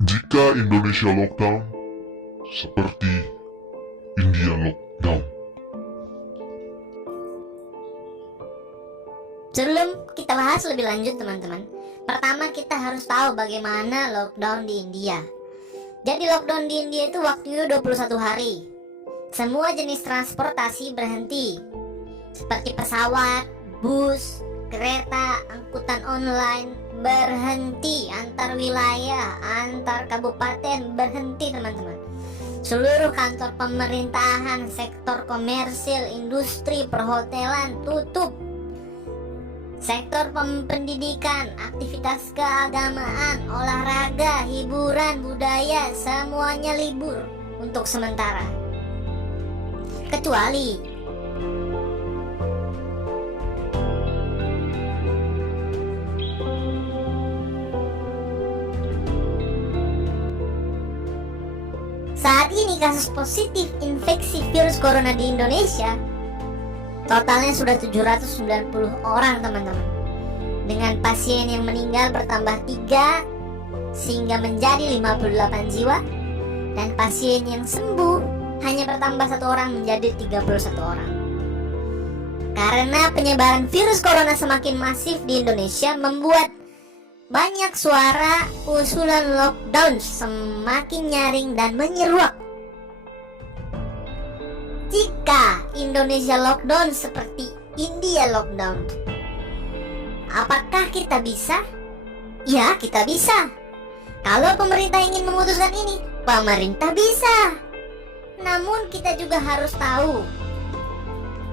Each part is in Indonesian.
Jika Indonesia lockdown, seperti India lockdown. Sebelum kita bahas lebih lanjut teman-teman, pertama kita harus tahu bagaimana lockdown di India. Jadi lockdown di India itu waktunya 21 hari. Semua jenis transportasi berhenti, seperti pesawat, bus, kereta, angkutan online berhenti, antar wilayah, antar kabupaten berhenti teman-teman. Seluruh kantor pemerintahan, sektor komersil, industri, perhotelan tutup. Sektor pendidikan, aktivitas keagamaan, olahraga, hiburan, budaya, semuanya libur untuk sementara. Kecuali saat ini kasus positif infeksi virus corona di Indonesia totalnya sudah 790 orang teman-teman. Dengan pasien yang meninggal bertambah 3 sehingga menjadi 58 jiwa, dan pasien yang sembuh hanya bertambah 1 orang menjadi 31 orang. Karena penyebaran virus corona semakin masif di Indonesia membuat banyak suara usulan lockdown semakin nyaring dan menyeruak. Jika Indonesia lockdown seperti India lockdown, apakah kita bisa? Ya, kita bisa. Kalau pemerintah ingin memutuskan ini, pemerintah bisa. Namun kita juga harus tahu,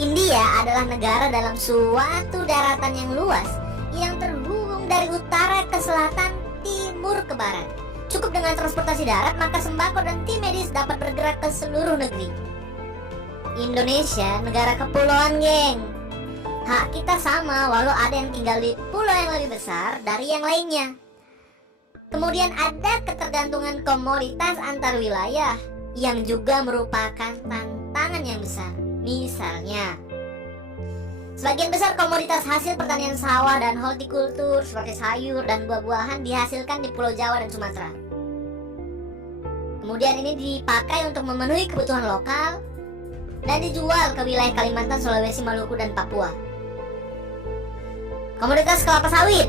India adalah negara dalam suatu daratan yang luas yang terhubung dari utara ke selatan, timur ke barat. Cukup dengan transportasi darat, maka sembako dan tim medis dapat bergerak ke seluruh negeri. Indonesia negara kepulauan, geng. Hak kita sama walau ada yang tinggal di pulau yang lebih besar dari yang lainnya. Kemudian ada ketergantungan komoditas antar wilayah yang juga merupakan tantangan yang besar. Misalnya, sebagian besar komoditas hasil pertanian sawah dan hortikultur seperti sayur dan buah-buahan dihasilkan di Pulau Jawa dan Sumatera. Kemudian ini dipakai untuk memenuhi kebutuhan lokal dan dijual ke wilayah Kalimantan, Sulawesi, Maluku, dan Papua. Komoditas kelapa sawit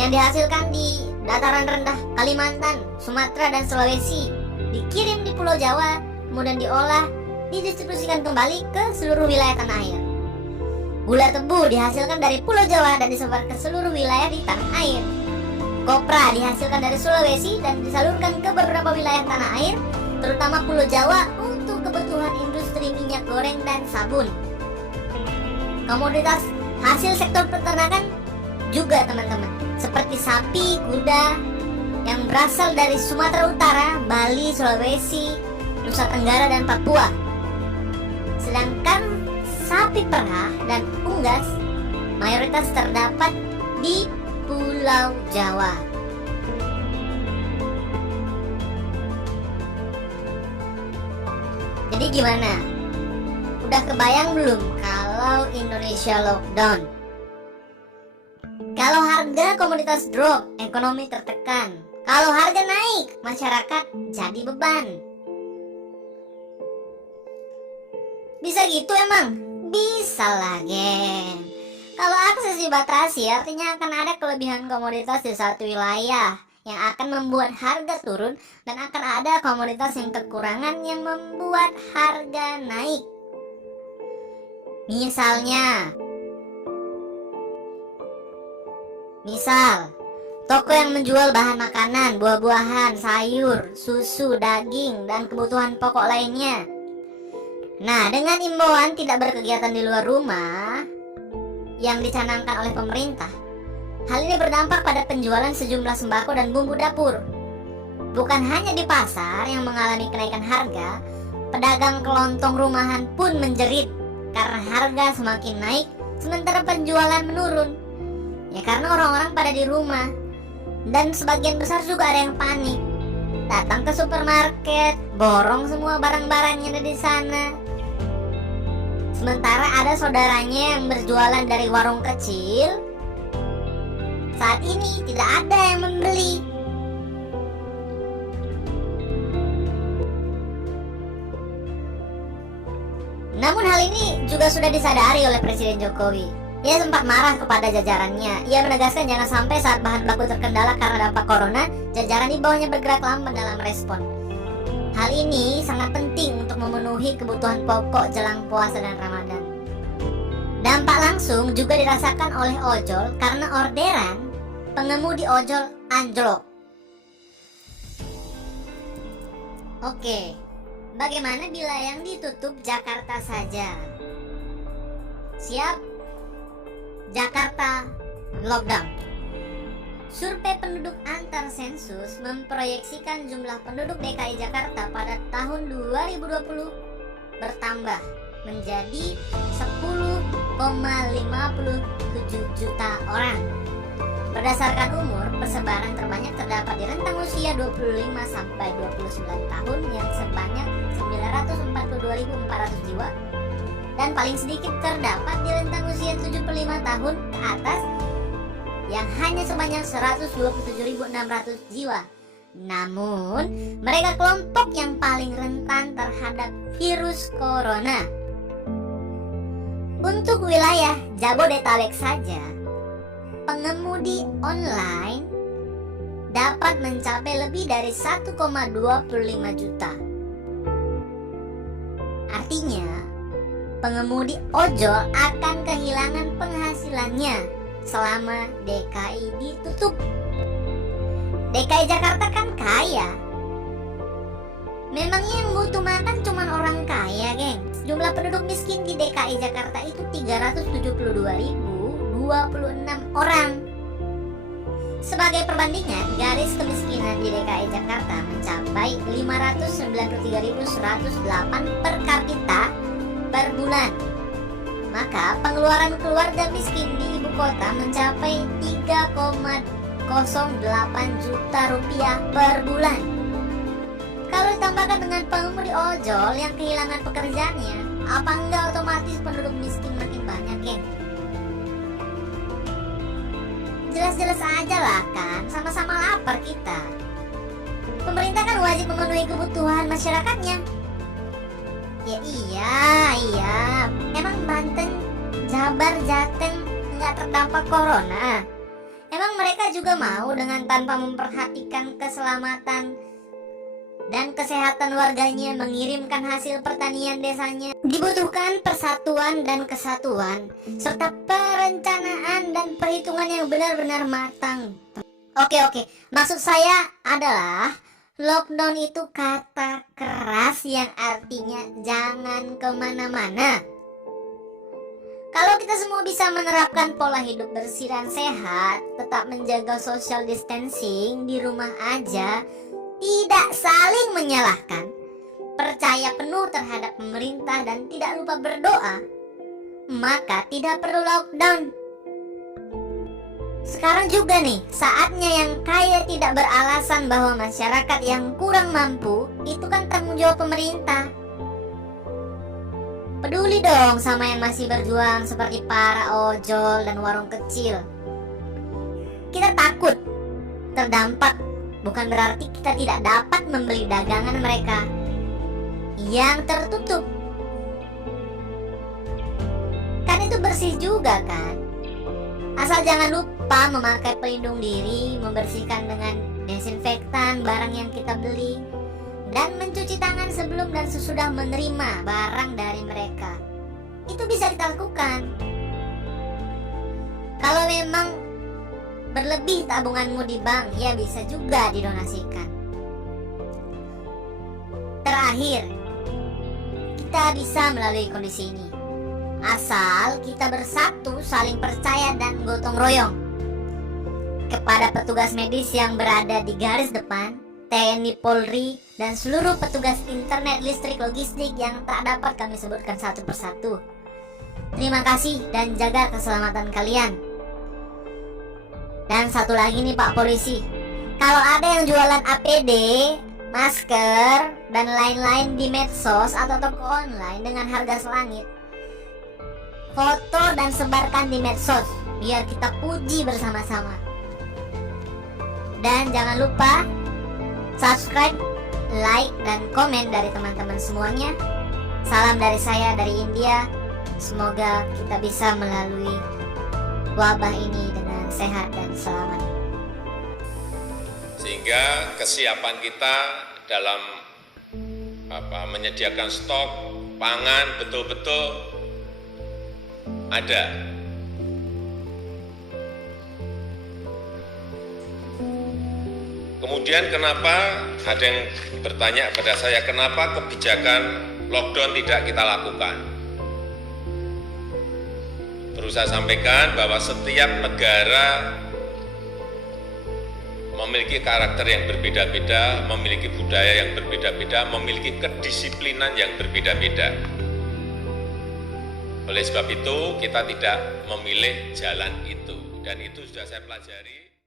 yang dihasilkan di dataran rendah Kalimantan, Sumatera, dan Sulawesi dikirim di Pulau Jawa, kemudian diolah, didistribusikan kembali ke seluruh wilayah tanah air. Gula tebu dihasilkan dari Pulau Jawa dan disebar ke seluruh wilayah di tanah air. Kopra dihasilkan dari Sulawesi dan disalurkan ke beberapa wilayah tanah air, terutama Pulau Jawa untuk kebutuhan industri minyak goreng dan sabun. Komoditas hasil sektor peternakan juga teman-teman, seperti sapi, kuda yang berasal dari Sumatera Utara, Bali, Sulawesi, Nusa Tenggara, dan Papua. Sedangkan sapi perah dan unggas mayoritas terdapat di Pulau Jawa. Jadi gimana? Udah kebayang belum kalau Indonesia lockdown? Kalau harga komoditas drop, ekonomi tertekan. Kalau harga naik, masyarakat jadi beban. Bisa gitu emang? Bisa lah, geng. Kalau akses dibatasi, artinya akan ada kelebihan komoditas di satu wilayah yang akan membuat harga turun, dan akan ada komoditas yang kekurangan yang membuat harga naik. Misal, toko yang menjual bahan makanan, buah-buahan, sayur, susu, daging, dan kebutuhan pokok lainnya. Nah, dengan imbauan tidak berkegiatan di luar rumah yang dicanangkan oleh pemerintah, hal ini berdampak pada penjualan sejumlah sembako dan bumbu dapur. Bukan hanya di pasar yang mengalami kenaikan harga, pedagang kelontong rumahan pun menjerit karena harga semakin naik sementara penjualan menurun. Ya karena orang-orang pada di rumah, dan sebagian besar juga ada yang panik, datang ke supermarket, borong semua barang-barang yang ada di sana. Sementara ada saudaranya yang berjualan dari warung kecil, saat ini tidak ada yang membeli. Namun hal ini juga sudah disadari oleh Presiden Jokowi. Ia sempat marah kepada jajarannya. Ia menegaskan jangan sampai saat bahan baku terkendala karena dampak corona, jajaran di bawahnya bergerak lambat dalam respon. Hal ini sangat penting untuk memenuhi kebutuhan pokok jelang puasa dan Ramadan. Dampak langsung juga dirasakan oleh ojol karena orderan pengemudi ojol anjlok. Oke, bagaimana bila yang ditutup Jakarta saja? Siap? Jakarta lockdown. Survei penduduk antar sensus memproyeksikan jumlah penduduk DKI Jakarta pada tahun 2020 bertambah menjadi 10,57 juta orang. Berdasarkan umur, persebaran terbanyak terdapat di rentang usia 25 sampai 29 tahun yang sebanyak 942.400 jiwa, dan paling sedikit terdapat di rentang usia 75 tahun ke atas yang hanya sebanyak 127.600 jiwa. Namun, mereka kelompok yang paling rentan terhadap virus corona. Untuk wilayah Jabodetabek saja, pengemudi online dapat mencapai lebih dari 1,25 juta. Artinya, pengemudi ojol akan kehilangan penghasilannya selama DKI ditutup. DKI Jakarta kan kaya. Memangnya yang butuh makan cuma orang kaya, geng? Jumlah penduduk miskin di DKI Jakarta itu 372.026 orang. Sebagai perbandingan, garis kemiskinan di DKI Jakarta mencapai 593.108 per kapita per bulan. Maka pengeluaran keluarga miskin di ibu kota mencapai 3,08 juta rupiah per bulan. Kalau ditambahkan dengan pengemudi ojol yang kehilangan pekerjaannya, apa enggak otomatis penduduk miskin makin banyak, geng? Jelas-jelas aja lah kan, sama-sama lapar kita. Pemerintah kan wajib memenuhi kebutuhan masyarakatnya. Ya iya. Emang Banten, Jabar, Jateng nggak terdampak corona? Emang mereka juga mau dengan tanpa memperhatikan keselamatan dan kesehatan warganya mengirimkan hasil pertanian desanya? Dibutuhkan persatuan dan kesatuan serta perencanaan dan perhitungan yang benar-benar matang. Oke, maksud saya adalah lockdown itu kata keras yang artinya jangan kemana-mana. Kalau kita semua bisa menerapkan pola hidup bersih dan sehat, tetap menjaga social distancing di rumah aja, tidak saling menyalahkan, percaya penuh terhadap pemerintah dan tidak lupa berdoa, maka tidak perlu lockdown. Sekarang juga nih, saatnya yang kaya tidak beralasan bahwa masyarakat yang kurang mampu itu kan tanggung jawab pemerintah. Peduli dong sama yang masih berjuang seperti para ojol dan warung kecil. Kita takut terdampak bukan berarti kita tidak dapat membeli dagangan mereka yang tertutup. Kan itu bersih juga kan? Asal jangan lupa memakai pelindung diri, membersihkan dengan desinfektan barang yang kita beli, dan mencuci tangan sebelum dan sesudah menerima barang dari mereka. Itu bisa kita lakukan. Kalau memang berlebih tabunganmu di bank, ya bisa juga didonasikan. Terakhir, kita bisa melalui kondisi ini asal kita bersatu, saling percaya dan gotong royong. Kepada petugas medis yang berada di garis depan, TNI, Polri, dan seluruh petugas internet, listrik, logistik yang tak dapat kami sebutkan satu persatu, terima kasih dan jaga keselamatan kalian. Dan satu lagi nih Pak Polisi, kalau ada yang jualan APD, masker, dan lain-lain di medsos atau toko online dengan harga selangit, foto dan sebarkan di medsos biar kita puji bersama-sama. Dan jangan lupa subscribe, like, dan komen dari teman-teman semuanya. Salam dari saya dari India. Semoga kita bisa melalui wabah ini dengan sehat dan selamat. Sehingga kesiapan kita dalam menyediakan stok pangan betul-betul ada. Kemudian kenapa ada yang bertanya kepada saya, kenapa kebijakan lockdown tidak kita lakukan? Perlu saya sampaikan bahwa setiap negara memiliki karakter yang berbeda-beda, memiliki budaya yang berbeda-beda, memiliki kedisiplinan yang berbeda-beda. Oleh sebab itu, kita tidak memilih jalan itu, dan itu sudah saya pelajari.